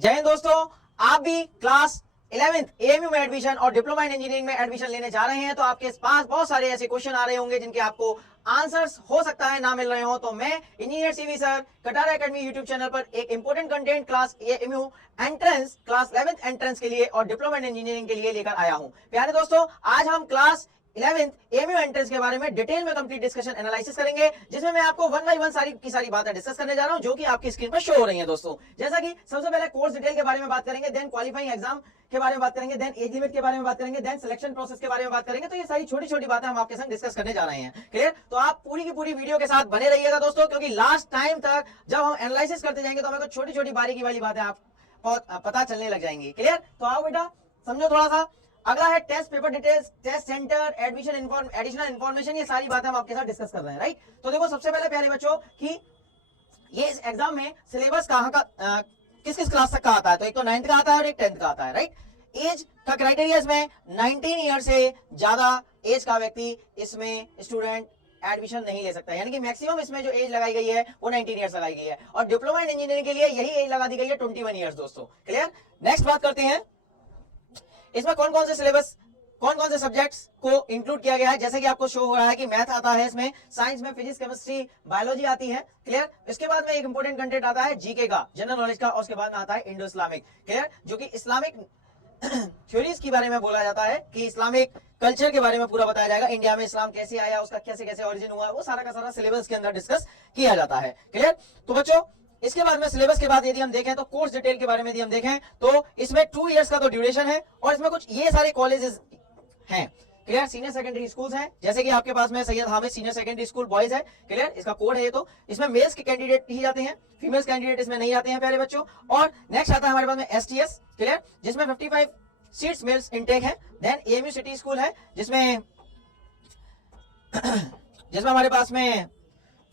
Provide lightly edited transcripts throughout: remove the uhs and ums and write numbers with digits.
जय हिंद दोस्तों, आप भी क्लास 11th एएमयू में एडमिशन और डिप्लोमा इन इंजीनियरिंग में एडमिशन लेने जा रहे हैं तो आपके पास बहुत सारे ऐसे क्वेश्चन आ रहे होंगे जिनके आपको आंसर्स हो सकता है ना मिल रहे हो। तो मैं engineer CV sir Katara academy YouTube channel पर एक important content class AMU entrance class 11th entrance के लिए और डिप्लोमा इन इंजीनियरिंग के लिए लेकर आया हूं। प्यारे दोस्तों, आज हम क्लास 11th एएमयू एंट्रेंस के बारे में डिटेल में कंप्लीट डिस्कशन एनालिसिस करेंगे, जिसमें मैं आपको वन बाय वन सारी की सारी बातें डिस्कस करने जा रहा हूं जो कि आपकी स्क्रीन पर शो हो रही हैं। दोस्तों, जैसा कि सबसे पहले कोर्स डिटेल के बारे में बात करेंगे, देन क्वालिफाइंग एग्जाम के बारे में बात करेंगे, देन एज लिमिट के बारे में बात करेंगे, देन सिलेक्शन प्रोसेस के बारे में बात करेंगे। तो ये सारी छोटी छोटी बातें हम आपके संग डिस्कस करने जा रहे हैं। क्लियर? तो आप पूरी की पूरी वीडियो के साथ बने रहिएगा दोस्तों, क्योंकि लास्ट टाइम तक जब हम एनालिसिस करते जाएंगे तो हमें कुछ छोटी छोटी बारीकी वाली बातें आप पता चलने लग जाएंगी। क्लियर? तो आओ बेटा समझो थोड़ा सा। अगला है test paper details, test center, admission additional information. ये सारी बातें हम आपके साथ डिस्कस कर रहे हैं। राइट? तो देखो, सबसे पहले प्यारे बच्चों कि ये इस एग्जाम में सिलेबस कहां का किस किस क्लास तक का आता है। तो एक तो 9th का आता है और एक 10th का आता है। राइट? एज का क्राइटेरिया इसमें 19 ईयर से ज्यादा एज का व्यक्ति इसमें स्टूडेंट एडमिशन नहीं ले सकता, यानी कि मैक्सिमम इसमें जो एज लगाई गई है वो 19 ईयर्स लगाई गई है। और डिप्लोमा इन इंजीनियरिंग के लिए यही एज लगा दी गई है 21 ईयर्स। दोस्तों क्लियर? नेक्स्ट बात करते हैं, इसमें कौन कौन से सिलेबस, कौन कौन से सब्जेक्ट्स को इंक्लूड किया गया है। जैसे कि आपको शो हो रहा है कि मैथ आता है, इसमें साइंस में फिजिक्स, केमिस्ट्री, बायोलॉजी आती है। क्लियर? इसके बाद में एक इंपॉर्टेंट कंटेंट आता है जीके का, जनरल नॉलेज का, और उसके बाद में आता है इंडो इस्लामिक। क्लियर? जो कि इस्लामिक थ्योरीज के बारे में बोला जाता है कि इस्लामिक कल्चर के बारे में पूरा बताया जाएगा। इंडिया में इस्लाम कैसे आया, उसका कैसे कैसे ओरिजिन हुआ, वो सारा का सारा सिलेबस के अंदर डिस्कस किया जाता है। क्लियर? तो बच्चों, इसके बाद में सिलेबस के बाद यदि हम देखें तो कोर्स डिटेल के बारे में यदि हम देखें तो इसमें 2 इयर्स का तो ड्यूरेशन है और इसमें कुछ ये सारे कॉलेजेस हैं। क्लियर? सीनियर सेकेंडरी स्कूल्स हैं, जैसे कि आपके पास में Syed Hamid senior secondary school boys है। क्लियर? इसका कोड है ये। तो इसमें मेल्स के कैंडिडेट ही जाते हैं, फीमेल्स कैंडिडेट इसमें नहीं आते हैं प्यारे बच्चों। और नेक्स्ट आता है हमारे पास में एसटीएस। क्लियर? जिसमें 55 सीट्स मेल्स इनटेक है। देन एएमयू सिटी स्कूल है जिसमें हमारे पास में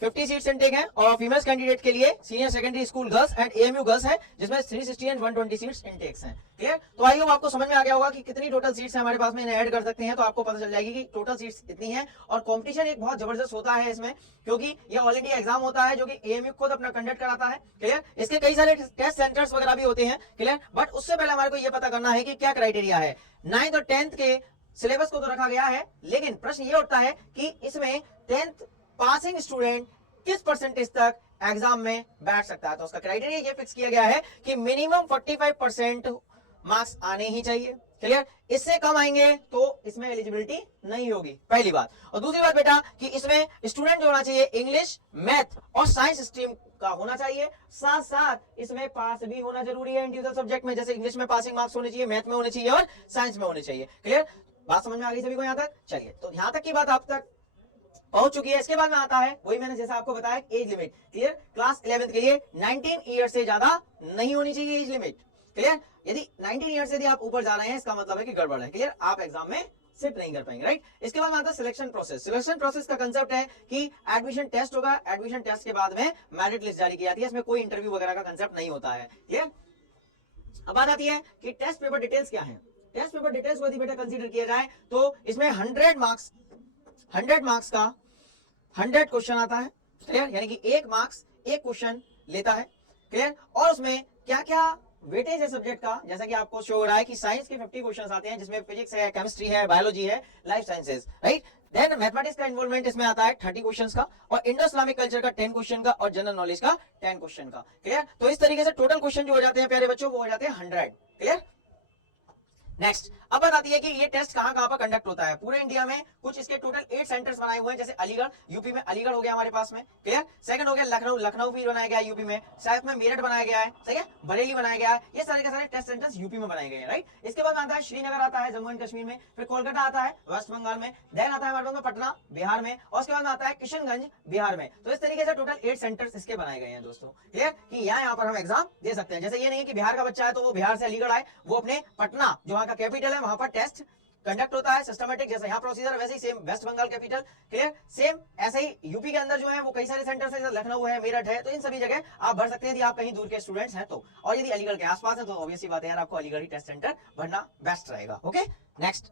50 सीट्स इनटेक है और फीमेल्स कैंडिडेट के लिए senior secondary school girls and AMU girls है जिसमें 360 एंड 120 सीट्स इनटेक्स हैं। क्लियर? तो आई होप आपको समझ में आ गया होगा कि कितनी टोटल सीट्स है हमारे पास में, इन्हें ऐड कर सकते हैं तो आपको पता चल जाएगी कि टोटल सीट्स इतनी हैं। और कंपटीशन एक बहुत जबरदस्त होता है इसमें, क्योंकि ये ऑल इंडिया एग्जाम होता है जो कि एएमयू खुद अपना कंडक्ट कराता है। क्लियर? इसके कई सारे टेस्ट सेंटर्स वगैरह भी होते हैं। क्लियर? बट उससे पहले हमारे को यह पता करना है कि क्या क्राइटेरिया है। 9th और 10th के सिलेबस को तो रखा गया है, लेकिन प्रश्न ये उठता है कि इसमें 10th पासिंग स्टूडेंट किस परसेंटेज तक एग्जाम में बैठ सकता है। तो उसका क्राइटेरिया ये फिक्स किया गया है कि मिनिमम 45% मार्क्स आने ही चाहिए। क्लियर? इससे कम आएंगे तो इसमें एलिजिबिलिटी नहीं होगी, पहली बात। और दूसरी बात बेटा कि इसमें स्टूडेंट जो होना चाहिए इंग्लिश, मैथ और साइंस स्ट्रीम का होना चाहिए, साथ साथ इसमें पास भी होना जरूरी है इंडिविजुअल सब्जेक्ट में। जैसे इंग्लिश में पासिंग मार्क्स होने चाहिए, मैथ में होने चाहिए और साइंस में होने चाहिए। क्लियर? बात समझ में आ गई सभी को यहां तक? चलिए, तो यहां तक की बात आप तक पहुंच चुकी है। इसके बाद में आता है वही मैंने जैसा आपको बताया age limit. Clear? Class 11th के लिए 19 ईयर से ज्यादा नहीं होनी चाहिए एज लिमिट। क्लियर? यदि 19 ईयर से यदि आप ऊपर जा रहे हैं इसका मतलब है कि गड़बड़ है। क्लियर? आप एग्जाम में सिट नहीं कर पाएंगे। राइट? इसके बाद में आता है सिलेक्शन प्रोसेस। सिलेक्शन प्रोसेस का कंसेप्ट है कि एडमिशन टेस्ट होगा, एडमिशन टेस्ट के बाद में मेरिट लिस्ट जारी की जाती है। इसमें कोई इंटरव्यू वगैरह का कंसेप्ट नहीं होता है। क्लियर? अब बात आती है कि टेस्ट पेपर डिटेल्स क्या है। टेस्ट पेपर डिटेल्स को यदि बेटा कंसीडर किया जाए तो इसमें 100 मार्क्स का 100 क्वेश्चन आता है। क्लियर? यानी कि 1 मार्क्स 1 क्वेश्चन लेता है। क्लियर? और उसमें क्या क्या वेटेज है सब्जेक्ट का, जैसा कि आपको शो हो रहा है कि साइंस के 50 क्वेश्चंस आते हैं जिसमें फिजिक्स है, केमिस्ट्री है, बायोलॉजी है, life sciences. Right? Then mathematics का इन्वॉल्वमेंट इसमें आता है 30 क्वेश्चंस का, और इंडो इस्लामिक कल्चर का 10 क्वेश्चन का, और जनरल नॉलेज का 10 क्वेश्चन का। क्लियर? तो इस तरीके से टोटल क्वेश्चन जो हो जाते हैं प्यारे बच्चों वो हो जाते हैं 100। क्लियर? नेक्स्ट, अब बात आती है कि ये टेस्ट कहां पर कंडक्ट होता है पूरे इंडिया में। कुछ इसके टोटल 8 सेंटर्स बनाए हुए हैं, जैसे अलीगढ़, यूपी में अलीगढ़ हो गया हमारे पास में। क्लियर? सेकंड हो गया लखनऊ भी बनाया गया है यूपी में, साथ में मेरठ बनाया गया है, सही है, बरेली बनाया गया है। ये सारे के सारे टेस्ट सेंटर्स यूपी में बनाए गए हैं। राइट? इसके बाद आता है श्रीनगर, आता है जम्मू एंड कश्मीर में, फिर कोलकाता आता है वेस्ट बंगाल में, देन आता है हमारे पास में पटना बिहार में, और उसके बाद आता है किशनगंज बिहार में। तो इस तरीके से टोटल 8 सेंटर्स इसके बनाए गए हैं दोस्तों। क्लियर? कि यहाँ पर हम एग्जाम दे सकते हैं। जैसे ये नहीं है कि बिहार का बच्चा है तो वो बिहार से अलीगढ़ आए, वो अपने पटना जो वहां का कैपिटल है वहां पर टेस्ट कंडक्ट होता है सिस्टमेटिक, जैसे यहाँ प्रोसीजर वैसे ही same West Bengal capital. Clear? Same ऐसे ही यूपी के अंदर जो है वो कई सारे सेंटर्स है, लखनऊ है, मेरठ है, तो इन सभी जगह आप भर सकते हैं यदि आप कहीं दूर के स्टूडेंट्स हैं तो। और यदि अलीगढ़ के आसपास है तो ऑब्वियसली बात है यार, आपको अलीगढ़ ही टेस्ट सेंटर भरना बेस्ट रहेगा। ओके? नेक्स्ट,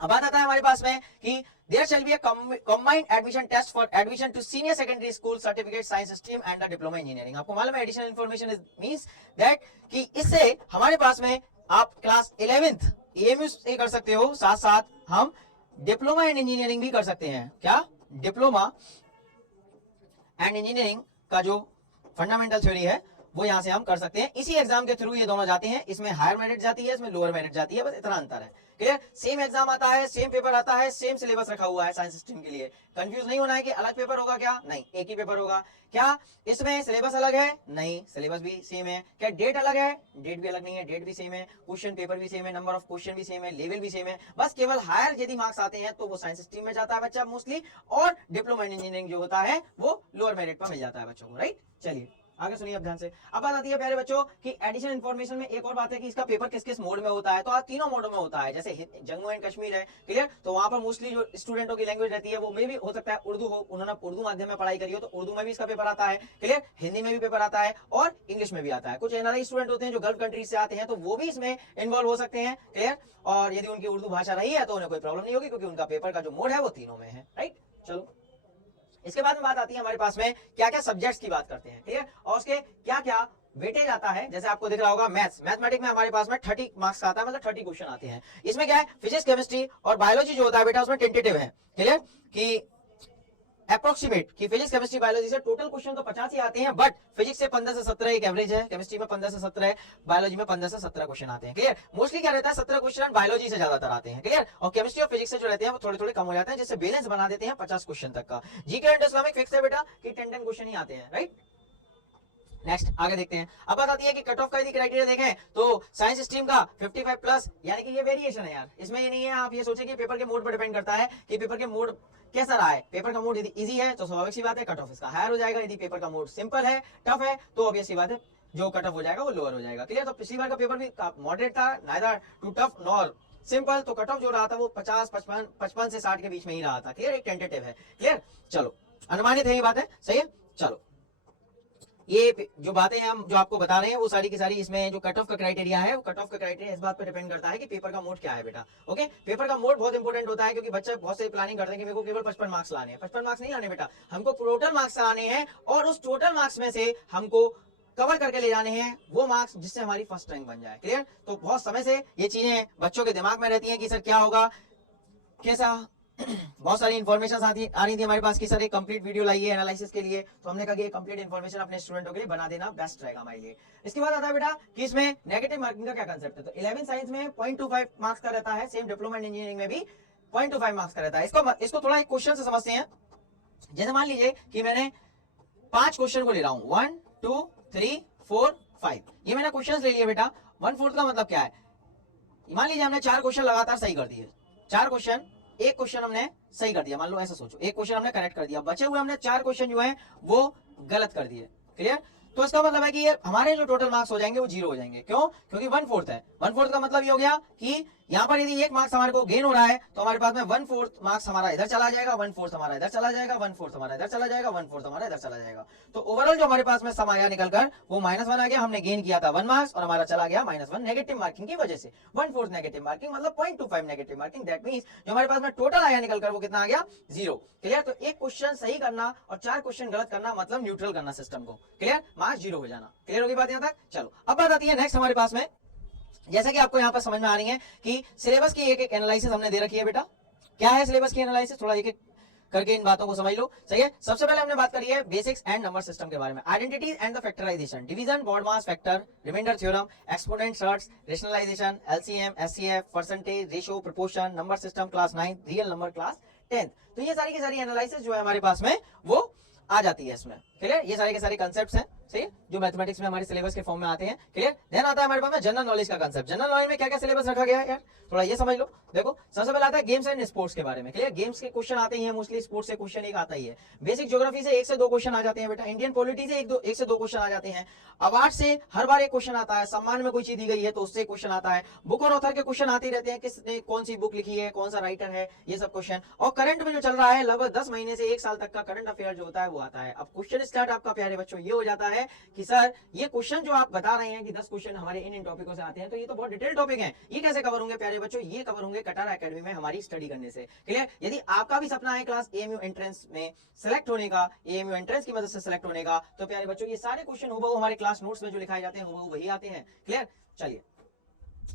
अब बात आता है हमारे पास में कि there shall be a combined admission test for admission to senior secondary school certificate science stream and the diploma engineering. आपको मालूम है एडिशनल इंफॉर्मेशन मींस दैट कि इससे हमारे पास में आप क्लास 11th एएमयू से कर सकते हो, साथ साथ हम डिप्लोमा एंड इंजीनियरिंग भी कर सकते हैं। क्या? डिप्लोमा एंड इंजीनियरिंग का जो फंडामेंटल थ्योरी है वो यहां से हम कर सकते हैं। इसी एग्जाम के थ्रू ये दोनों जाते हैं। इसमें हायर मेरिट जाती है, इसमें लोअर मेरिट जाती है, बस इतना अंतर है। क्लियर? सेम एग्जाम आता है, सेम पेपर आता है, सेम सिलेबस रखा हुआ है साइंस स्ट्रीम के लिए। कंफ्यूज नहीं होना है कि अलग पेपर होगा, क्या नहीं, एक ही पेपर होगा। क्या इसमें सिलेबस अलग है? नहीं, सिलेबस भी सेम है। क्या डेट अलग है? डेट भी अलग नहीं है, डेट भी सेम है, क्वेश्चन पेपर भी सेम है, नंबर ऑफ क्वेश्चन भी सेम है, लेवल भी सेम है। बस केवल हायर यदि मार्क्स आते हैं तो वो साइंस स्ट्रीम में जाता है बच्चा मोस्टली, और डिप्लोमा इंजीनियरिंग जो होता है वो लोअर मेरिट पर मिल जाता है बच्चों को। राइट, चलिए आगे सुनिए अब ध्यान से। अब बात आती है प्यारे बच्चों कि एडिशनल इन्फॉर्मेशन में एक और बात है कि इसका पेपर किस किस मोड में होता है। तो आज तीनों मोडों में होता है। जैसे जम्मू एंड कश्मीर है, क्लियर, तो वहां पर मोस्टली जो स्टूडेंटों की लैंग्वेज रहती है वो मे भी हो सकता है उर्दू हो, उन्होंने उर्दू माध्यम में पढ़ाई करी हो तो उर्दू में भी इसका पेपर आता है। क्लियर? हिंदी में भी पेपर आता है और इंग्लिश में भी आता है। कुछ एनआरआई स्टूडेंट होते हैं जो गल्फ कंट्रीज से आते हैं तो वो भी इसमें इन्वॉल्व हो सकते हैं। क्लियर? और यदि उनकी उर्दू भाषा रही है तो उन्हें कोई प्रॉब्लम नहीं होगी, क्योंकि उनका पेपर का जो मोड है वो तीनों में है। राइट, चलो इसके बाद में बात आती है हमारे पास में क्या क्या सब्जेक्ट्स की बात करते हैं। ठीक है, और उसके क्या क्या वेटेज आता है। जैसे आपको दिख रहा होगा मैथमेटिक्स में हमारे पास में 30 मार्क्स आता है, मतलब 30 क्वेश्चन आते हैं। इसमें क्या है, फिजिक्स केमिस्ट्री और बायोलॉजी जो होता है बेटा उसमें टेंटेटिव है। क्लियर? कि अप्रोक्सीमेट कि फिजिक्स केमिस्ट्री बायोलॉजी से टोटल क्वेश्चन तो 50 ही आते हैं, बट फिजिक्स से 15 से 17 एक एवरेज है, केमिस्ट्री में 15 से 17 है, बायोलॉजी में 15 से 17 क्वेश्चन आते हैं। क्लियर? मोस्टली क्या रहता है, 17 क्वेश्चन बायोलॉजी से ज्यादातर आते हैं। क्लियर? और केमिस्ट्री और फिजिक्स से जो रहते हैं वो थोड़े थोड़े कम हो जाते हैं, जिससे बैलेंस बना देते हैं 50 क्वेश्चन तक का। जीके एंड इस्लामिक फिक्स है बेटा कि 10 क्वेश्चन ही आते हैं। राइट, नेक्स्ट आगे देखते हैं। अब बात आती है कि कट ऑफ का यदि क्राइटेरिया देखें तो साइंस स्ट्रीम का 55 प्लस, यानी कि ये वेरिएशन है यार, इसमें ये नहीं है आप ये सोचें कि पेपर के मोड पर डिपेंड करता है कि पेपर के मोड कैसा रहा है। पेपर का मोड यदि इजी है तो स्वाभाविक सी बात है कट ऑफ इसका हायर हो जाएगा। यदि पेपर का मोड सिंपल है, टफ है, तो ऑब्वियस सी बात है जो कट ऑफ हो जाएगा वो लोअर हो जाएगा। क्लियर? तो पिछली बार का पेपर भी मॉडरेट था, neither too tough nor simple, तो कट ऑफ जो रहा था वो 50 55 से 60 के बीच में ही रहा था। क्लियर? एक टेंटेटिव है। क्लियर? चलो अनुमानित है ये बात है, सही है। चलो ये जो बातें हम जो आपको बता रहे हैं वो सारी की सारी इसमें जो कट ऑफ का क्राइटेरिया है, वो कट ऑफ का क्राइटेरिया इस बात पर डिपेंड करता है कि पेपर का मोड क्या है बेटा। ओके, पेपर का मोड बहुत इंपॉर्टेंट होता है, क्योंकि बच्चे बहुत से प्लानिंग करते हैं कि मेरे को केवल 55 मार्क्स लाने हैं। 55 मार्क्स नहीं लाने बेटा, हमको टोटल मार्क्स लाने हैं, और उस टोटल मार्क्स में से हमको कवर करके ले जाने हैं वो मार्क्स जिससे हमारी फर्स्ट रैंक बन जाए। क्लियर? तो बहुत समय से ये चीजें बच्चों के दिमाग में रहती हैं कि सर क्या होगा, कैसा बहुत सारी इन्फॉर्मेशन आ रही थी हमारे पास कि सर एक कंप्लीट वीडियो लाइए एनालिसिस के लिए, तो हमने कहा कि कंप्लीट इन्फॉर्मेशन अपने स्टूडेंटों के लिए बना देना बेस्ट रहेगा हमारे लिए। इसके बाद आता है बेटा कि इसमें नेगेटिव मार्किंग का क्या कंसेप्ट है। तो 11 साइंस में 0.25 मार्क्स का रहता है, सेम डिप्लोमा एंड इंजीनियरिंग में भी 0.25 मार्क्स का रहता है। इसको थोड़ा एक क्वेश्चन से समझते हैं। जैसे मान लीजिए कि मैंने 5 क्वेश्चन को ले रहा हूं, 1 2 3 4 5, ये मैंने क्वेश्चन ले लिए बेटा। 1/4 का मतलब क्या है, मान लीजिए हमने 4 क्वेश्चन लगातार सही कर दिए, 4 क्वेश्चन, एक क्वेश्चन हमने सही कर दिया, मान लो ऐसा सोचो, एक क्वेश्चन हमने करेक्ट कर दिया, बचे हुए हमने 4 क्वेश्चन जो है वो गलत कर दिए। क्लियर? तो इसका मतलब है कि ये हमारे जो टोटल मार्क्स हो जाएंगे वो 0 हो जाएंगे। क्यों? क्योंकि 1/4 है। 1/4 का मतलब ये हो गया कि यहाँ पर यदि 1 मार्क्स हमारे को गेन हो रहा है तो हमारे पास में 1/4 मार्क्स हमारा इधर चला जाएगा, 1/4 हमारा इधर चला जाएगा, 1/4 हमारा इधर चला जाएगा, 1/4 हमारा इधर चला जाएगा। तो ओवरऑल जो हमारे पास में सम आया निकलकर वो -1 आ गया। हमने गेन किया था 1 मार्क्स और हमारा चला गया -1 नेगेटिव मार्किंग की वजह से। 1/4 नेगेटिव मार्किंग मतलब 0.25 नेगेटिव मार्किंग, दैट मींस जो हमारे पास में टोटल आया निकलकर वो कितना आ गया, 0। क्लियर? तो एक क्वेश्चन सही करना और 4 क्वेश्चन गलत करना मतलब न्यूट्रल करना सिस्टम को। क्लियर? मार्क्स 0 हो जाना। क्लियर होगी बात यहाँ तक? चलो अब बात आती है नेक्स्ट हमारे पास में, जैसा कि आपको यहाँ पर समझ में आ रही है कि सिलेबस की एक एक एनालिसिस हमने दे रखी है बेटा। क्या है सिलेबस की एनालिसिस, थोड़ा एक एक करके इन बातों को समझ लो। सही है। सबसे पहले हमने बात करी है बेसिक्स एंड नंबर सिस्टम के बारे में, identity and the factorization, division, BODMAS factor, remainder theorem, exponent surds, rationalization, LCM, HCF, percentage, ratio, proportion, number system class 9, real number class 10। तो ये सारी की सारी एनालिसिस जो है हमारे पास में वो आ जाती है इसमें। क्लियर? ये सारे के सारे कंसेप्ट्स हैं, सही है, जो मैथमेटिक्स में हमारे सिलेबस के फॉर्म में आते हैं। क्लियर? देन आता है हमारे पास में जनरल नॉलेज का कंसेप्ट। जनरल नॉलेज में क्या क्या सिलेबस रखा गया है यार, थोड़ा ये समझ लो। देखो सबसे पहले आता है गेम्स एंड स्पोर्ट्स के बारे में। क्लियर? गेम्स के क्वेश्चन आते ही हैं मोस्टली, स्पोर्ट्स से क्वेश्चन एक आता ही है। बेसिक ज्योग्राफी से 1 से 2 क्वेश्चन आ जाते हैं बेटा। इंडियन पॉलिटी से 1 से 2 क्वेश्चन आ जाते हैं। अवार्ड से हर बार एक क्वेश्चन आता है। सम्मान में कोई चीज दी गई है तो उससे क्वेश्चन आता है। बुक और ऑथर के क्वेश्चन आते रहते हैं, किसने कौन सी बुक लिखी है, कौन सा राइटर है, ये सब क्वेश्चन। और करंट में जो चल रहा है लगभग 10 महीने से 1 साल तक का करंट अफेयर जो होता है वो आता है। अब क्वेश्चन स्टार्ट आपका प्यारे बच्चों ये हो जाता है है कि सर ये क्वेश्चन जो आप बता रहे हैं कि 10 क्वेश्चन हमारे इन टॉपिकों से आते हैं, तो ये तो बहुत डिटेल टॉपिक है, ये कैसे कवर होंगे प्यारे बच्चों? ये कवर होंगे कटारा एकेडमी में हमारी स्टडी करने से। क्लियर? यदि आपका भी सपना है क्लास एएमयू एंट्रेंस में सेलेक्ट होने का, एएमयू एंट्रेंस की मदद से सेलेक्ट होने का, तो प्यारे बच्चों ये सारे क्वेश्चन हुबहू हमारे क्लास नोट्स में जो लिखाए जाते हैं हुबहू वही आते हैं। क्लियर? चलिए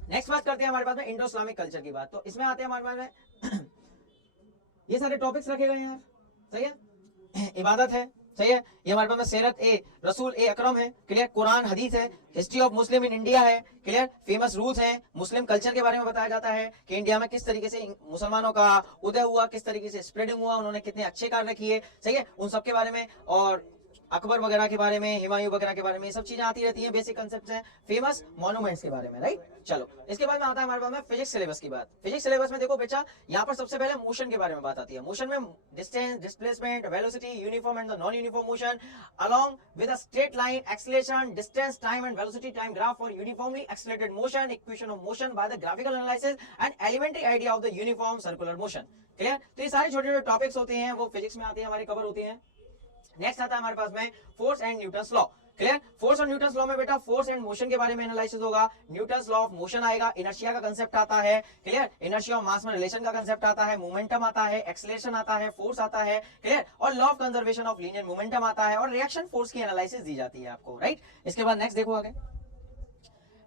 नेक्स्ट बात करते हैं हमारे पास में इंडो इस्लामिक कल्चर की बात। तो इसमें आते हैं हमारे पास में ये सारे टॉपिक्स रखे गए हैं यार, सही है, इबादत है, सही है, ये हमारे पास में सीरत ए रसूल ए अकरम है, क्लियर, कुरान हदीस है, history of Muslim in India है, क्लियर, फेमस रूल्स हैं, मुस्लिम कल्चर के बारे में बताया जाता है कि इंडिया में किस तरीके से मुसलमानों का उदय हुआ, किस तरीके से स्प्रेडिंग हुआ, उन्होंने कितने अच्छे कार्य किए, सही है, उन सब के बारे में, और अकबर वगैरह के बारे में, हुमायूं वगैरह के बारे में, ये सब चीजें आती रहती हैं, बेसिक कंसेप्ट हैं, फेमस मॉन्यूमेंट्स के बारे में, राइट। चलो इसके बाद में आता है हमारे पास में फिजिक्स सिलेबस की बात। फिजिक्स सिलेबस में देखो बच्चा, यहाँ पर सबसे पहले मोशन के बारे में बात आती है। मोशन में distance, displacement, velocity, uniform and the non uniform motion along with a straight line, acceleration, distance, time and velocity time graph for uniformly accelerated motion, equation of motion by the graphical analysis and elementary idea of the uniform circular motion. Clear? तो ये सारे छोटे छोटे topics होते हैं, वो physics में आते हैं, हमारे कवर होते हैं। नेक्स्ट आता है हमारे पास में force and Newton's law. Clear? Force और न्यूटन्स लॉ में बेटा फोर्स एंड मोशन के बारे में एनालिसिस होगा, न्यूटन्स लॉ ऑफ मोशन आएगा, इनर्शिया का कांसेप्ट आता है, क्लियर, इनर्शिया ऑफ मास में रिलेशन का कांसेप्ट आता है, मोमेंटम आता है, एक्सेलरेशन आता है, फोर्स आता है, क्लियर, और law of conservation of linear momentum आता है, और रिएक्शन फोर्स की एनालिसिस दी जाती है आपको, राइट। इसके बाद नेक्स्ट देखो आगे,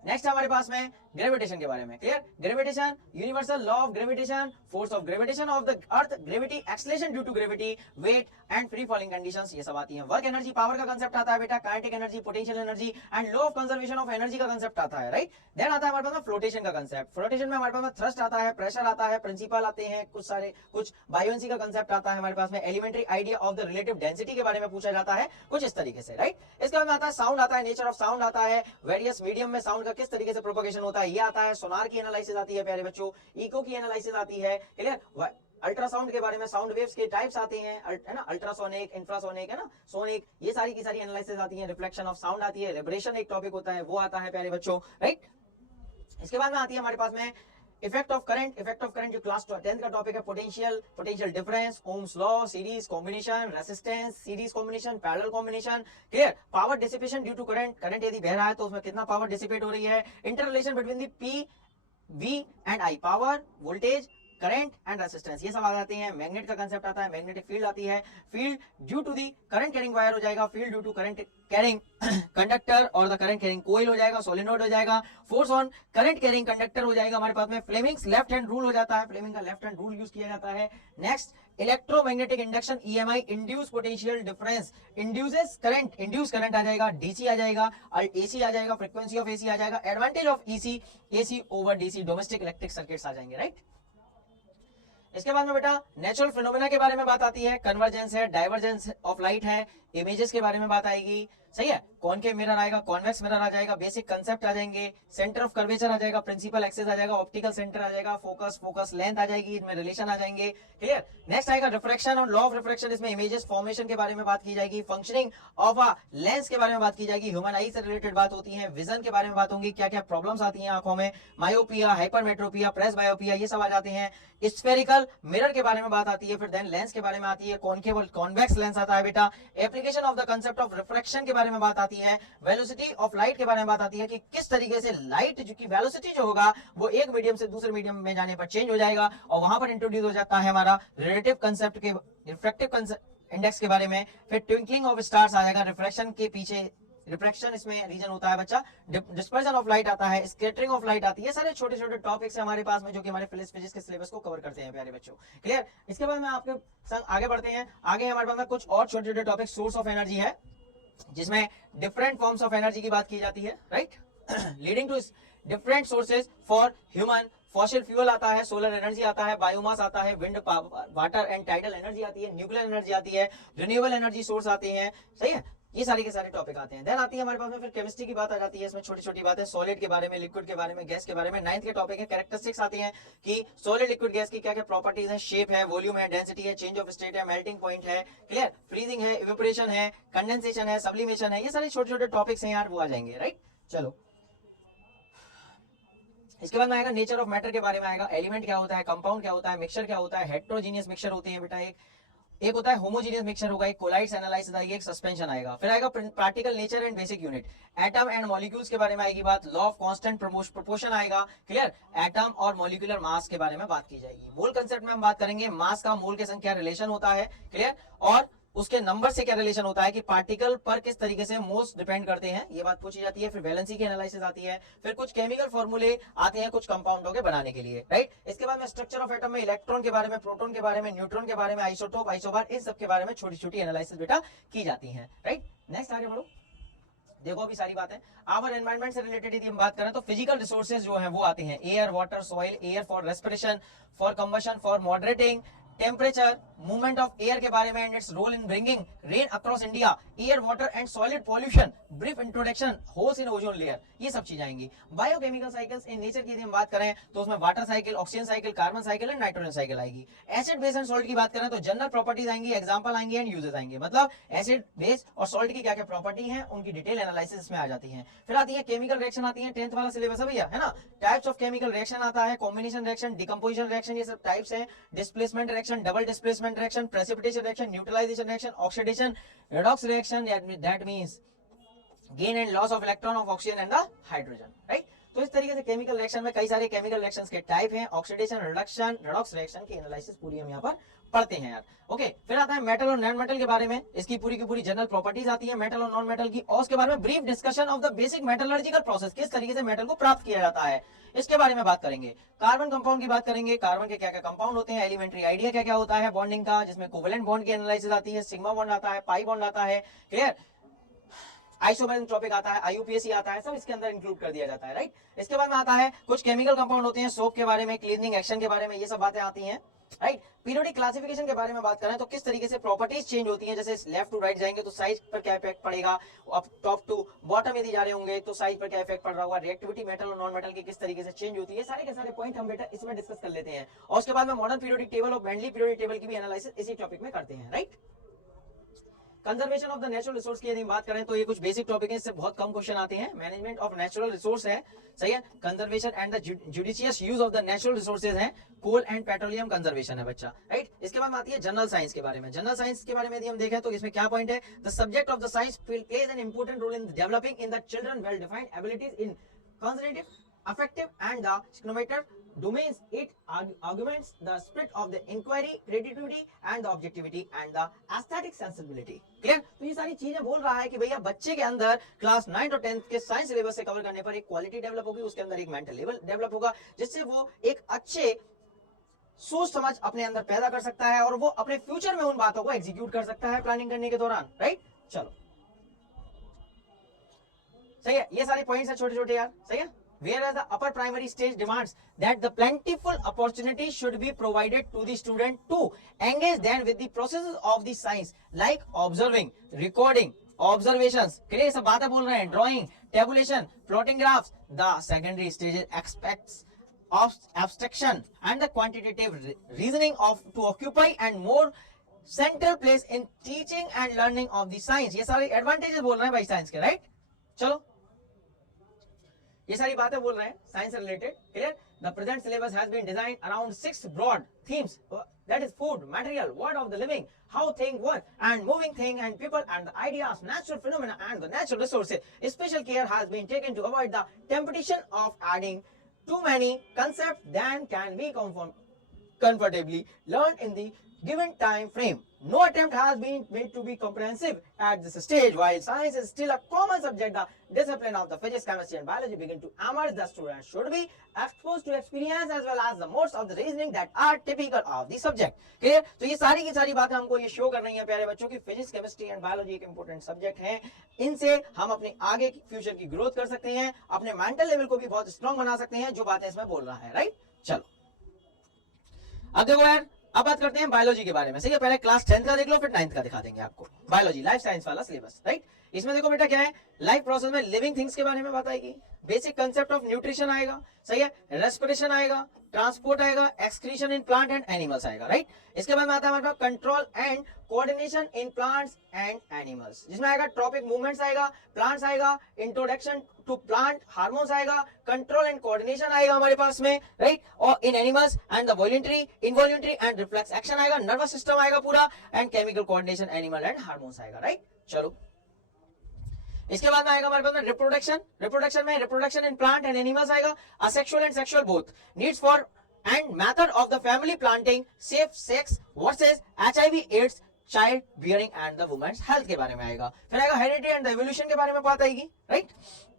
नेक्स्ट हमारे पास में ग्रेविटेशन के बारे में। Clear? Gravitation, universal law of gravitation, force of gravitation of the earth, gravity, acceleration due to gravity, weight and free falling conditions, ये सब आती हैं। वर्क एनर्जी, पावर का कांसेप्ट आता है बेटा, kinetic energy, potential energy and law of conservation of energy का concept आता है, राइट। देन आता है हमारे पास में फ्लोटेशन का कांसेप्ट। फ्लोटेशन में हमारे पास में थ्रस्ट आता है, प्रेशर आता है, प्रिंसिपल आते हैं, कुछ बायोएंसी का कांसेप्ट आता है हमारे पास में, elementary idea of the relative density के बारे में पूछा जाता है, कुछ इस तरीके से, राइट। इसके बाद में आता है साउंड आता है, नेचर ऑफ साउंड आता है, वेरियस मीडियम में साउंड का किस तरीके से प्रोपगेशन होता है ये आता है, सोनार की एनालिसिस आती है प्यारे बच्चों, इको की एनालिसिस आती है, क्लियर, अल्ट्रासाउंड के बारे में, साउंड वेव्स के टाइप्स आते हैं, है ना, अल्ट्रासोनिक, इंफ्रासोनिक, है ना, सोनिक, ये सारी की सारी एनालिसिस आती है, रिफ्लेक्शन ऑफ साउंड आती है, वाइब्रेशन एक टॉपिक होता है, वो आता है प्यारे बच्चों, राइट। इसके बाद में आती है हमारे पास में effect of current. Effect of current जो क्लास 10 का टॉपिक है, potential difference, Ohm's law, series combination, resistance, series combination, parallel combination, clear, power dissipation due to current, current यदि बह रहा है तो उसमें कितना पावर डिसिपेट हो रही है, inter relation between the P, V and I, power, voltage, current and resistance, ये सब आ जाते हैं। मैग्नेट का कांसेप्ट आता है, मैग्नेटिक फील्ड आती है, field due to the current carrying wire हो जाएगा, field due to current carrying conductor और द करंट कैरिंग कोइल हो जाएगा, सोलेनोइड हो जाएगा, force on current carrying conductor हो जाएगा हमारे पास में, फ्लेमिंग्स लेफ्ट हैंड रूल हो जाता है, फ्लेमिंग का लेफ्ट हैंड रूल यूज किया जाता है। Next electromagnetic induction, EMI, induce potential difference, induces current, induce current आ जाएगा, डीसी आ जाएगा, एसी आ जाएगा, फ्रीक्वेंसी ऑफ एसी आ जाएगा, advantage of AC, AC over DC, domestic electric circuits आ जाएंगे, राइट। इसके बाद में बेटा नेचुरल फिनोमेना के बारे में बात आती है, कन्वर्जेंस है, डाइवर्जेंस ऑफ लाइट है, इमेजेस के बारे में बात आएगी, सही है, कॉनकेव मिरर आएगा, कॉन्वेक्स मिरर आ जाएगा, बेसिक कंसेप्ट आ जाएंगे, सेंटर ऑफ कर्वेचर आ जाएगा, प्रिंसिपल एक्सिस आ जाएगा, ऑप्टिकल सेंटर आ जाएगा, फोकस लेंथ आ जाएगी, इनमें रिलेशन आ जाएंगे, क्लियर। नेक्स्ट आएगा रिफ्रैक्शन और लॉ ऑफ रिफ्रैक्शन, इसमें इमेजेस फॉर्मेशन के बारे में बात की जाएगी, फंक्शनिंग ऑफ अ लेंस के बारे में बात की जाएगी, ह्यूमन आई से रिलेटेड बात होती है, विजन के बारे में बात होगी, क्या क्या प्रॉब्लम्स आती हैं आंखों में, मायोपिया, हाइपरमेट्रोपिया, प्रेस बायोपिया, ये सब आ जाते हैं। स्फेरिकल मिरर के बारे में बात आती है, फिर देन लेंस के बारे में आती है, कॉनकेव और कॉन्वेक्स लेंस आता है बेटा, application of the concept of refraction के बारे में बात आती है, वेलोसिटी ऑफ लाइट के बारे में बात आती है कि किस तरीके से लाइट जो की वेलोसिटी जो होगा वो एक मीडियम से दूसरे मीडियम में जाने पर चेंज हो जाएगा, और वहां पर इंट्रोड्यूस हो जाता है हमारा रिलेटिव कंसेप्ट के, रिफ्रैक्टिव इंडेक्स के बारे में, फिर ट्विंकलिंग ऑफ स्टार्स आ जाएगा, रिफ्रैक्शन के पीछे रिफ्रैक्शन इसमें रीजन होता है बच्चा, डिस्पर्जन ऑफ लाइट आता है, स्कैटरिंग ऑफ लाइट आती है, सारे छोटे छोटे टॉपिक्स है हमारे पास में जो कि हमारे फिजिक्स के सिलेबस को कवर करते हैं प्यारे बच्चों, क्लियर। इसके बाद में आपके संग आगे बढ़ते हैं, आगे हमारे पास में कुछ और छोटे छोटे टॉपिक, सोर्स ऑफ एनर्जी है जिसमें डिफरेंट फॉर्म्स ऑफ एनर्जी की बात की जाती है, right, leading to different sources for human, fossil fuel आता है, सोलर एनर्जी आता है, बायोमास आता है, wind water and tidal energy आती है, न्यूक्लियर एनर्जी आती है, रिन्यूएबल एनर्जी सोर्स आते हैं, सही है, ये सारे के सारे टॉपिक आते हैं। देन आती है हमारे पास में फिर केमिस्ट्री की बात आ जाती है, इसमें छोटी छोटी बातें सॉलिड के बारे में, लिक्विड के बारे में, गैस के बारे में। 9th के टॉपिक है कैरेक्टरिस्टिक्स आती हैं कि सॉलिड लिक्विड गैस की क्या क्या प्रॉपर्टीज है, शेप है, वॉल्यूम है, डेंसिटी है, चेंज ऑफ स्टेट है, मेल्टिंग पॉइंट है, क्लियर, फ्रीजिंग है, इवेपोरेशन है, कंडेंसेशन है, सब्लिमेशन है, ये सारे छोटे छोटे टॉपिक्स हैं यार, वो आ जाएंगे, राइट। चलो इसके बाद में आएगा नेचर ऑफ मैटर के बारे में आएगा, एलिमेंट क्या होता है, कंपाउंड क्या होता है, मिक्सचर क्या होता है, हेट्रोजीनियस मिक्सचर होते हैं बेटा, एक एक होता है होमोजीनियस मिक्सचर होगा, एक कोलाइड्स एनालिसिस आएगी, एक सस्पेंशन आएगा, फिर आएगा particle nature and basic unit, atom and molecules के बारे में आएगी बात, लॉ ऑफ कांस्टेंट प्रोपोर्शन आएगा, क्लियर, एटम और मॉलिक्यूलर मास के बारे में बात की जाएगी। मोल कंसेप्ट में हम बात करेंगे मास का मोल के संग क्या रिलेशन होता है, क्लियर, और उसके नंबर से क्या रिलेशन होता है कि पार्टिकल पर किस तरीके से मोस्ट डिपेंड करते हैं, ये बात पूछी जाती है। फिर वैलेंसी की एनालिसिस आती है, फिर कुछ केमिकल फॉर्मूले आते हैं कुछ कंपाउंडों के बनाने के लिए, राइट। इसके बाद में स्ट्रक्चर ऑफ एटम में इलेक्ट्रॉन के बारे में, प्रोटॉन के बारे में, न्यूट्रॉन के बारे में, आइसोटोप, आइसोबार, इन सब के बारे में छोटी छोटी एनालिसिस बेटा की जाती है, राइट। नेक्स्ट आगे बढ़ो, देखो अभी सारी बातें आवर एनवायरनमेंट से रिलेटेड यदि हम बात करें तो फिजिकल रिसोर्सेज जो है वो आते हैं, air, water, soil, air for respiration, for combustion, for moderating temperature, movement of air के बारे में and its role in bringing rain across India, air water and solid pollution, brief introduction, holes in ozone layer, ये सब चीजें आएंगी। Biochemical cycles in nature की यदि हम बात करें तो उसमें water cycle, oxygen cycle, carbon cycle and nitrogen cycle आएगी। एसिड बेस एंड सॉल्ट की बात करें तो जनरल प्रॉपर्टीज आएंगी, एग्जांपल आएंगे एंड यूजेस आएंगे, मतलब एसिड बेस और सॉल्ट की क्या क्या प्रॉपर्टी है उनकी डिटेल एनालिसिस में आ जाती है। फिर आती है केमिकल रिएक्शन आती है, 10th वाला सिलेबस है भैया, है ना। टाइप्स ऑफ केमिकल रिएक्शन आता है, कॉम्बिनेशन रिएक्शन, डिकम्पोजिशन रिएक्शन, ये सब टाइप्स हैं। Displacement reaction, double displacement reaction, precipitation reaction, neutralization reaction, oxidation, redox reaction, that means gain and loss of electron of oxygen and the hydrogen, right? तो इस तरीके से chemical reaction में कई सारे केमिकल रिएक्शंस के टाइप हैं, ऑक्सीडेशन, रिडक्शन, रेडॉक्स रिएक्शन की एनालिसिस पूरी हम यहाँ पर पढ़ते हैं यार, ओके। फिर आता है मेटल और नॉन मेटल के बारे में, इसकी पूरी की पूरी जनरल प्रॉपर्टीज आती है मेटल और नॉन मेटल की, और उसके बारे में brief discussion of the basic metallurgical process, किस तरीके से मेटल को प्राप्त किया जाता है, इसके बारे में बात करेंगे। कार्बन कंपाउंड की बात करेंगे, कार्बन के क्या क्या कंपाउंड होते हैं, एलिमेंट्री आइडिया क्या क्या होता है बॉन्डिंग का, जिसमें कोवेलेंट बॉन्ड की एनालिसिस आती है, सिग्मा बॉन्ड आता है, पाई बॉन्ड आता है, क्लियर, आइसोमेरोटॉपिक आता है, आईयूपीएसी आता है, सब इसके अंदर इंक्लूड कर दिया जाता है, राइट। इसके बाद में आता है कुछ केमिकल कंपाउंड होते हैं, सोप के बारे में, क्लीनिंग एक्शन के बारे में, ये सब बातें आती हैं, राइट। पीरियोडिक क्लासिफिकेशन के बारे में बात करें तो किस तरीके से प्रॉपर्टीज चेंज होती हैं, जैसे लेफ्ट टू राइट जाएंगे तो साइज पर क्या इफेक्ट पड़ेगा, अब टॉप टू बॉटम यदि जा रहे होंगे तो साइज पर क्या इफेक्ट पड़ रहा होगा, रिएक्टिविटी मेटल और नॉन मेटल की किस तरीके से चेंज होती है, सारे के सारे पॉइंट हम बेटा इसमें डिस्कस कर लेते हैं। और उसके बाद में मॉडर्न पीरियोडिक टेबल और बेंटली पीरियोडिक टेबल की भी एनालिसिस इसी टॉपिक में करते हैं, right. Conservation of the natural resource की यदि बात करें तो ये कुछ बेसिक टॉपिक है, इससे बहुत कम क्वेश्चन आते हैं। मैनेजमेंट ऑफ नेचुरल रिसोर्स है, सही है। Conservation and the judicious use of the natural resources है, कोल एंड पेट्रोलियम कंजर्वेशन है बच्चा, राइट। इसके बाद आती है जनरल साइंस के बारे में। जनरल साइंस के बारे में यदि हम देखें तो इसमें क्या पॉइंट है, the subject of the science plays an important role in developing in the children well defined abilities in conservative, affective and the stigmator domains. It augments the spirit of the inquiry, creativity and the objectivity and the aesthetic sensibility. Clear? तो ये सारी चीजें बोल रहा है कि भैया बच्चे के अंदर क्लास 9 और 10 के साइंस सिलेबस से कवर करने पर एक क्वालिटी डेवलप होगी, उसके अंदर एक मेंटल लेवल डेवलप होगा, जिससे वो एक अच्छे सोच समझ अपने अंदर पैदा कर सकता है और वो अपने फ्यूचर में उन बातों को एग्जीक्यूट कर सकता है प्लानिंग करने के दौरान, राइट। चलो सही है, ये सारे पॉइंट्स हैं छोटे छोटे यार, सही है। Whereas the upper primary stage demands that the plentiful opportunity should be provided to the student to engage them with the processes of the science like observing, recording, observations, ये सब बातें बोल रहे हैं, drawing, tabulation, plotting graphs. The secondary stage expects of abstraction and the quantitative reasoning of to occupy and more central place in teaching and learning of the science. ये सारे advantages बोल रहे हैं भाई साइंस के, राइट। चलो ये सारी बातें बोल रहे हैं साइंस से related, clear. The present syllabus has been designed around 6 broad themes, that is food, material, world of the living, how thing work and moving thing and people and the ideas, natural phenomena and the natural resources. Special care has been taken to avoid the temptation of adding too many concepts than can be comfortably learned in the given time frame. No attempt has been made to be comprehensive at this stage. While science is still a common subject, the discipline of the physics, chemistry and biology begin to emerge. The students should be exposed to experience as well as the modes of the reasoning that are typical of the subject. Clear? तो ये सारी की सारी बातें हमको ये show कर रही हैं प्यारे बच्चों की फिजिक्स, केमिस्ट्री एंड बायोलॉजी एक इंपॉर्टेंट सब्जेक्ट है। इनसे हम अपने आगे की फ्यूचर की ग्रोथ कर सकते हैं, अपने मेंटल लेवल को भी बहुत स्ट्रॉन्ग बना सकते हैं, जो बातें इसमें बोल रहा है, राइट। चलो अब देखो यार, अब बात करते हैं बायोलॉजी के बारे में, सही है। पहले क्लास 10 का देख लो, फिर 9th का दिखा देंगे आपको। बायोलॉजी लाइफ साइंस वाला सिलेबस, राइट। इसमें देखो बेटा क्या है, लाइफ प्रोसेस में लिविंग थिंग्स के बारे में बात आएगी, बेसिक कंसेप्ट ऑफ न्यूट्रिशन आएगा, सही है, रेस्पिरेशन आएगा, ट्रांसपोर्ट आएगा, excretion in plant and animals आएगा, राइट। इसके बाद में आता है हमारे पास control and coordination in plants and animals, जिसमें आएगा ट्रॉपिक मूवमेंट्स आएगा, प्लांट्स आएगा, इंट्रोडक्शन टू प्लांट हार्मोन्स आएगा, कंट्रोल एंड कोऑर्डिनेशन आएगा हमारे पास में, राइट। और in animals and the voluntary, involuntary and reflex action आएगा, नर्वस सिस्टम आएगा पूरा, and chemical coordination animal and hormones आएगा, राइट। चलो इसके बाद में आएगा हमारे पास में रिप्रोडक्शन, रिप्रोडक्शन में reproduction in plant and animals आएगा, asexual and sexual both, needs for and method of the family planting, safe sex versus HIV AIDS, child bearing and the women's health के बारे में आएगा। फिर आएगा हेरिडिटी एंड द एवोल्यूशन के बारे में बात आएगी, राइट।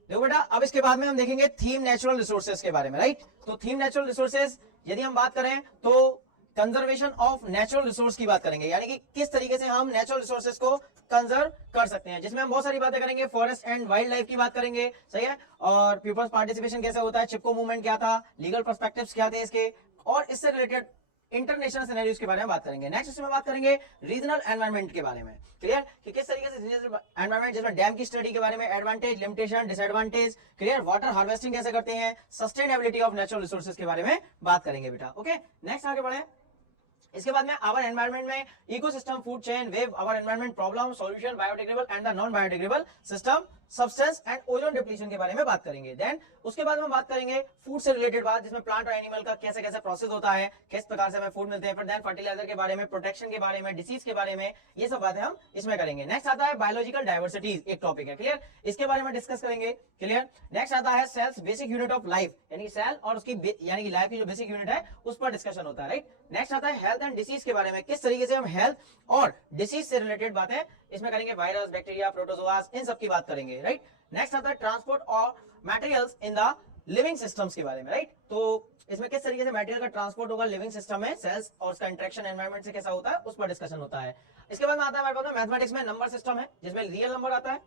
देखो बेटा अब इसके बाद में हम देखेंगे थीम नेचुरल रिसोर्सेज के बारे में, राइट। तो थीम नेचुरल रिसोर्सेज यदि हम बात करें तो कंजर्वेशन ऑफ नेचुरल रिसोर्स की बात करेंगे, यानी कि किस तरीके से हम नेचुरल रिसोर्सेज को कंजर्व कर सकते हैं, जिसमें हम बहुत सारी बातें करेंगे, फॉरेस्ट एंड वाइल्ड लाइफ की बात करेंगे, सही है, और पीपल्स पार्टिसिपेशन कैसे होता है, चिपको मूवमेंट क्या था, लीगल पर्सपेक्टिव्स क्या थे इसके, और इससे रिलेटेड इंटरनेशनल सिनेरियोज के बारे में बात करेंगे। नेक्स्ट इसमें बात करेंगे रीजनल एनवायरनमेंट के बारे में, क्लियर, कि किस तरीके से एनवायरनमेंट, जिसमें डैम की स्टडी के बारे में, advantage, limitation, disadvantage, clear, water harvesting कैसे करते हैं, सस्टेनेबिलिटी ऑफ नेचुरल रिसोर्सेज के बारे में बात करेंगे बेटा, ओके। नेक्स्ट आगे बढ़े। इसके बाद में आवर एनवायरनमेंट में ecosystem, food chain, wave, our environment problem, solution, biodegradable and the non biodegradable system, substance and ozone depletion के बारे में बात करेंगे। देन उसके बाद में बात करेंगे फूड से रिलेटेड बात, जिसमें प्लांट और एनिमल का कैसे कैसे प्रोसेस होता है, किस प्रकार से हमें फूड मिलते हैं, फिर देन फर्टिलाइजर के बारे में, प्रोटेक्शन के बारे में, डिसीज के बारे में, ये सब बातें हम इसमें करेंगे। नेक्स्ट आता है बायोलॉजिकल डाइवर्सिटी, एक टॉपिक है, क्लियर, इसके बारे में डिस्कस करेंगे, क्लियर। नेक्स्ट आता है cells, basic unit of life, यानी सेल और उसकी यानी कि लाइफ की जो बेसिक यूनिट है उस पर डिस्कशन होता है, राइट। नेक्स्ट आता है हेल्थ एंड डिसीज के बारे में, किस तरीके से हम हेल्थ और डिसीज से रिलेटेड बातें इसमें करेंगे, वायरस, बैक्टीरिया, प्रोटोजोआस, इन सब की बात करेंगे, राइट। नेक्स्ट आता है ट्रांसपोर्ट और materials in the living systems के बारे में, राइट। तो इसमें किस तरीके से मटेरियल का ट्रांसपोर्ट होगा लिविंग सिस्टम में, सेल्स और उसका इंटरेक्शन एनवायरनमेंट से कैसा होता है उस पर डिस्कशन होता है। इसके बाद में आता है हमारे पास मैथमेटिक्स में नंबर सिस्टम है, जिसमें रियल नंबर आता है।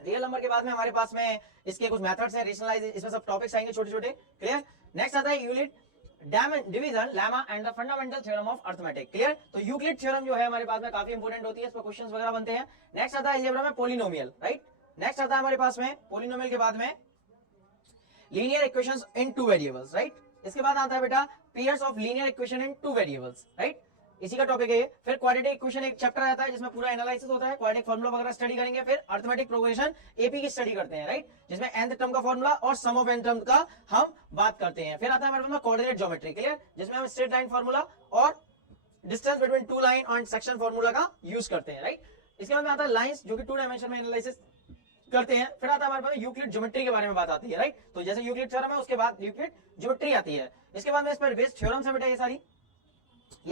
रियल नंबर के बाद में हमारे पास में इसके कुछ मेथड्स हैं, रेशनलाइज, इसमें सब टॉपिक्स आएंगे छोटे छोटे, क्लियर। नेक्स्ट आता है Euclid division, lemma and the fundamental theorem of arithmetic, clear. तो यूक्लिड थ्योरम जो है हमारे पास में काफी इंपोर्टेंट होती है, इस पर क्वेश्चंस वगैरह बनते हैं। नेक्स्ट आता है अलजेब्रा में पॉलिनोमियल, राइट। नेक्स्ट आता है हमारे पास में पॉलिनोमियल के बाद में लीनियर इक्वेशंस इन टू वेरिएबल्स, राइट। इसके बाद आता है बेटा pairs of linear equation in two variables, right, इसी का टॉपिक है ये। फिर क्वाड्रेटिक इक्वेशन एक चैप्टर आता है जिसमें पूरा एनालिसिस होता है, क्वाड्रेटिक फार्मूला वगैरह स्टडी करेंगे। फिर अरिथमेटिक प्रोग्रेशन एपी की स्टडी करते हैं, राइट, जिसमें nth टर्म का फार्मूला और सम ऑफ n टर्म का हम बात करते हैं। फिर आता है हमारे पास कोऑर्डिनेट ज्योमेट्री, क्लियर, जिसमें हम स्ट्रेट लाइन फार्मूला और डिस्टेंस बिटवीन टू लाइन और सेक्शन फार्मूला का यूज करते हैं, राइट। इसके बाद में आता है लाइंस, जो कि 2 डायमेंशन में एनालिसिस करते हैं। फिर आता है हमारे पास यूक्लिड ज्योमेट्री के बारे में बात आती है, राइट। तो जैसे यूक्लिड थ्योरम है उसके बाद यूक्लिड ज्योमेट्री आती है। इसके बाद में इस पर बेस्ड थ्योरम्स है बेटा, ये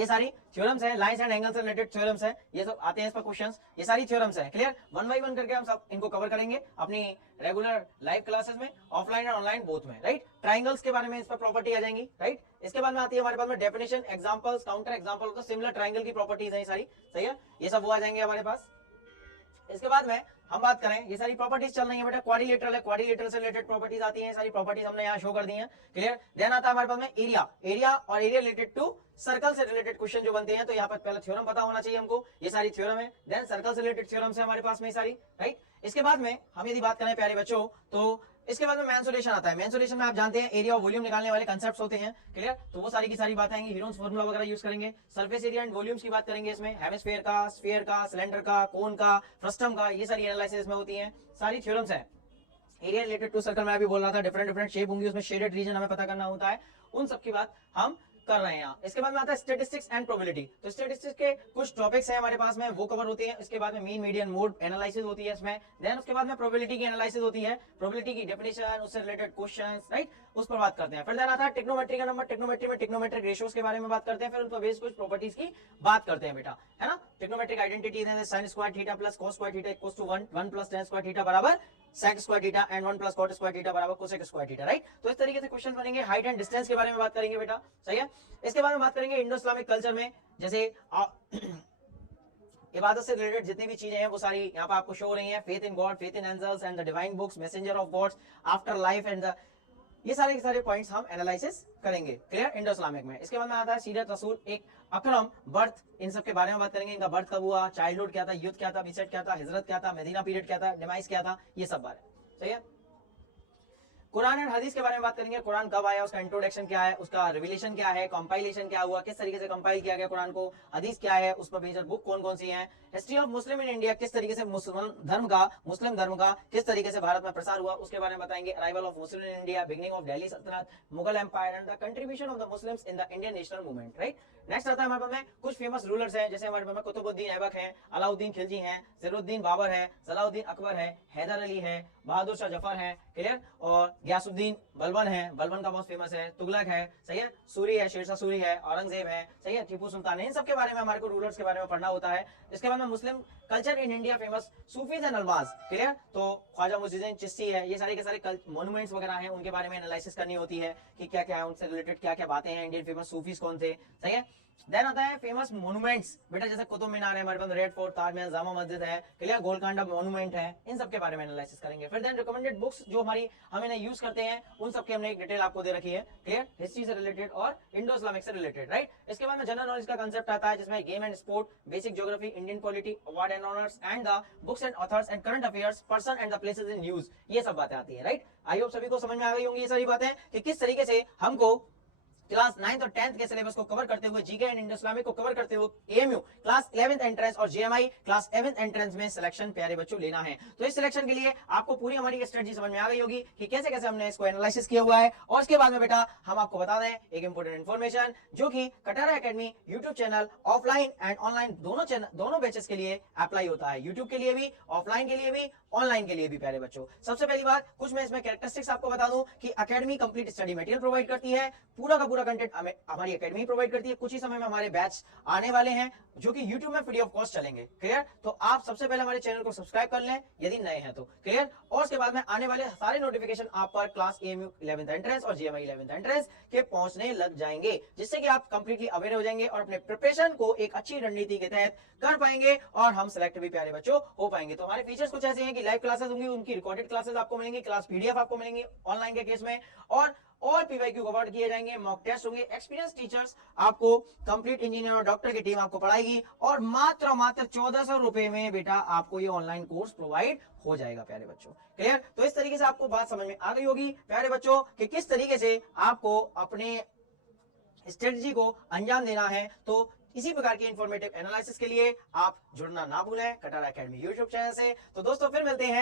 सारी थ्योरम्स है, लाइंस एंड एंगल्स से रिलेटेड थ्योरम्स है, ये सब आते हैं इस पर क्वेश्चंस, ये सारी थ्योरम्स है, क्लियर। 1 बाय 1 करके हम सब इनको कवर करेंगे अपनी रेगुलर लाइव क्लासेस में, ऑफलाइन और ऑनलाइन बोथ में, राइट। ट्रायंगल्स के बारे में इस पर प्रॉपर्टी आ जाएंगी, राइट। इसके बाद में आती है हमारे पास में definition, examples, counter example of the similar triangle की प्रॉपर्टीज है सारी, सही है, ये सब वो आ जाएंगे हमारे पास। इसके बाद में हम बात करें, ये सारी प्रॉपर्टीज चल रही है बेटा, क्वाड्रिलेटरल है, क्वाड्रिलेटरल से रिलेटेड प्रॉपर्टीज आती हैं, सारी प्रॉपर्टीज हमने यहाँ शो कर दी हैं, क्लियर। देन आता है हमारे पास में एरिया, एरिया और एरिया रिलेटेड टू सर्कल से रिलेटेड क्वेश्चन जो बनते हैं, तो यहाँ पर पहले थ्योरम पता होना चाहिए हमको, ये सारी थ्योरम है। देन सर्कल से रिलेटेड थ्योरम्स है हमारे पास में सारी, राइट। इसके बाद में हम यदि बात करें प्यारे बच्चों, तो इसके बाद में मेंसुरेशन आता है। मेंसुरेशन में आप जानते हैं एरिया और वॉल्यूम निकालने वाले कांसेप्ट्स होते हैं, क्लियर। तो वो सारी की सारी बातें आएंगी, हीरोन्स फार्मूला वगैरह यूज करेंगे। सरफेस एरिया एंड वॉल्यूम्स की बात करेंगे इसमें, हेमिस्फीयर का, स्फीयर का, सिलेंडर का, कोन का, फ्रस्टम का, ये सारी एनालिसिस में होती हैं, सारी थ्योरम्स है। एरिया रिलेटेड टू सर्कल में अभी बोल रहा था, डिफरेंट डिफरेंट शेप होंगी, उसमें शेडेड रीजन हमें पता करना होता है, उन सब की बात हम कर रहे हैं यहाँ। इसके बाद में आता है स्टैटिस्टिक्स एंड प्रोबेबिलिटी, तो स्टैटिस्टिक्स के कुछ टॉपिक्स हैं हमारे पास में, वो कवर होते हैं। इसके बाद में मीन, मीडियन, मोड एनालिसिस होती है इसमें। देन उसके बाद में प्रोबेबिलिटी की एनालिसिस होती है, प्रोबेबिलिटी की डेफिनेशन, उससे रिलेटेड क्वेश्चंस, राइट, उस पर बात करते हैं। फिर देन आता है टिग्नोमेट्री का नंबर, टिग्नोमेट्री में टिग्नोमेट्रिक रेशियोज के बारे में बात करते हैं, फिर उन पर बेस्ड कुछ प्रॉपर्टीज की बात करते हैं बेटा, है ना। Trigonometric identity sin square theta plus cos square theta equals to 1 plus tan square theta बराबर sec square theta and 1 plus cot square theta बराबर cosec स्क्वायर थीटा, राइट। तो इस तरीके से क्वेश्चन बनेंगे। हाइट एंड डिस्टेंस के बारे में बात करेंगे बेटा, सही है। इसके बाद में बात करेंगे इंडो इस्लामिक कल्चर में, जैसे इबादत से रिलेटेड जितनी भी चीजें हैं वो सारी यहाँ पर आपको शो हो रही हैं। Faith in God, faith in angels and the divine books, messenger of gods, after life and the, ये सारे के सारे पॉइंट्स हम एनालिसिस करेंगे, क्लियर, इंडो इस्लामिक में। इसके बाद में आता है सीरत, रसूल, एक अकरम, बर्थ, इन सब के बारे में बात करेंगे। इनका बर्थ कब हुआ, चाइल्डहुड क्या था, यूथ क्या था, बिसेट क्या था, हिजरत क्या था, मदीना पीरियड क्या था, डिमाइस क्या था, ये सब बारे, सही है। कुरान एंड हदीस के बारे में बात करेंगे। कुरान कब आया, उसका इंट्रोडक्शन क्या है, उसका रिविलेशन क्या है, कंपाइलेशन क्या हुआ, किस तरीके से कंपाइल किया गया कुरान को, हदीस क्या है, उसमें मेजर बुक कौन कौन सी है, history of Muslim in India, किस तरीके से मुस्लिम धर्म का किस तरीके से भारत में प्रसार हुआ, उसके बारे में बताएंगे। Arrival of Muslim in India, beginning of Delhi sultanate, Mughal empire and the contribution of the Muslims in the Indian national movement, right. Next आता है हमारे पास में कुछ फेमस रूलर्स हैं, जैसे हमारे पास में कुतुबुद्दीन ऐबक हैं, अलाउद्दीन खिलजी हैं, सिरुद्दीन बाबर है, सलाउद्दीन अकबर है, हैदर अली है, बहादुर शाह जफर है, क्लियर, और गयासुद्दीन बलबन है, बलबन का बहुत फेमस है, तुगलक है, सही है, सूरी है, शेरशाह सूरी है, औरंगजेब है, सही है, टीपू सुल्तान है। इन सब के बारे में हमारे को रूलर्स के बारे में पढ़ना होता है। इसके बाद में Muslim culture in India famous, Sufis and Alvars, clear, तो ख्वाजा मुइजुद्दीन चिश्ती है, ये सारे के सारे मॉन्यूमेंट्स वगैरह हैं, उनके बारे में एनालिसिस करनी होती है कि क्या क्या है, उनसे रिलेटेड क्या क्या बातें हैं, इंडियन फेमस सूफीज कौन थे, सही है। देन आता है फेमस मॉन्यूमेंट्स, बेटा जैसे कुतुब मीनार है हमारे पास, रेड फोर्ट, ताजमहल, जामा मस्जिद है, क्लियर, गोलकांडा मॉन्यूमेंट है, इन सब के बारे में एनालिसिस करेंगे। फिर देन रिकमेंडेड बुक्स जो हमारी हम इन्हें यूज करते हैं, उन सब की हमने एक डिटेल आपको दे रखी है, क्लियर, हिस्ट्री से रिलेटेड और इंडो इस्लामिक से रिलेटेड, राइट। इसके बाद में जनरल नॉलेज का कंसेप्ट आता है, जिसमें game and sport, basic geography, Indian polity, award and honours and the books and authors and current affairs, person and the places in news, ये सब बातें आती है, राइट। आई होप सभी को समझ में आ गई होंगी ये सारी बातें कि किस तरीके से हमको क्लास 9th और 10th के सिलेबस को कवर करते हुए, जीके एंड इंडो इस्लामिक को कवर करते हुए एएमयू क्लास 11th एंट्रेंस और जेएमआई क्लास 11th एंट्रेंस में सिलेक्शन प्यारे बच्चों लेना है। तो इस सिलेक्शन के लिए आपको पूरी हमारी स्ट्रेटजी समझ में आ गई होगी कि कैसे कैसे हमने इसको एनालिसिस किया हुआ है। और उसके बाद में बेटा हम आपको बता दें एक इंपॉर्टेंट इन्फॉर्मेशन, जो कि Katara academy YouTube channel offline and online दोनों बैचेस के लिए अप्लाई होता है, यूट्यूब के लिए भी, ऑफलाइन के लिए भी, ऑनलाइन के लिए भी प्यारे बच्चों। सबसे पहली बात, कुछ मैं इसमें कैरेक्टरिस्टिक्स आपको बता दूं कि academy complete study material provide करती है, पूरा का पूरा कंटेंट हमारी एकेडमी प्रोवाइड करती है। कुछ ही समय में हमारे बैच आने वाले हैं जो कि YouTube में फ्री ऑफ कॉस्ट चलेंगे, क्लियर। तो आप सबसे पहले हमारे चैनल को सब्सक्राइब कर लें यदि नए हैं तो, क्लियर। और उसके बाद में आने वाले सारे नोटिफिकेशन आप पर क्लास एएमयू 11th एंट्रेंस और जेएमआई 11th एंट्रेंस के पहुंचने लग जाएंगे, जिससे कि आप कंप्लीटली अवेयर हो जाएंगे और अपने प्रिपरेशन को एक अच्छी रणनीति के तहत कर पाएंगे और हम सिलेक्ट भी प्यारे बच्चों हो पाएंगे। तो हमारे फीचर्स कुछ ऐसे हैं कि लाइव क्लासेस होंगी, उनकी रिकॉर्डेड क्लासेस आपको मिलेंगी, क्लास पीडीएफ आपको मिलेंगी ऑनलाइन के केस में, और पीवाईक्यू कवर किए जाएंगे, मॉक टेस्ट होंगे, एक्सपीरियंस टीचर्स आपको कंप्लीट इंजीनियर और डॉक्टर की टीम आपको पढ़ाएगी, और मात्र 1400 रुपए में बेटा आपको ये ऑनलाइन कोर्स प्रोवाइड हो जाएगा प्यारे बच्चों, क्लियर। तो इस तरीके से आपको बात समझ में आ गई होगी प्यारे बच्चों कि किस तरीके से आपको अपने स्ट्रेटजी को अंजाम देना है। तो इसी प्रकार की इंफॉर्मेटिव एनालिसिस के लिए आप जुड़ना ना भूलें कटारा एकेडमी यूट्यूब चैनल से। तो दोस्तों फिर मिलते हैं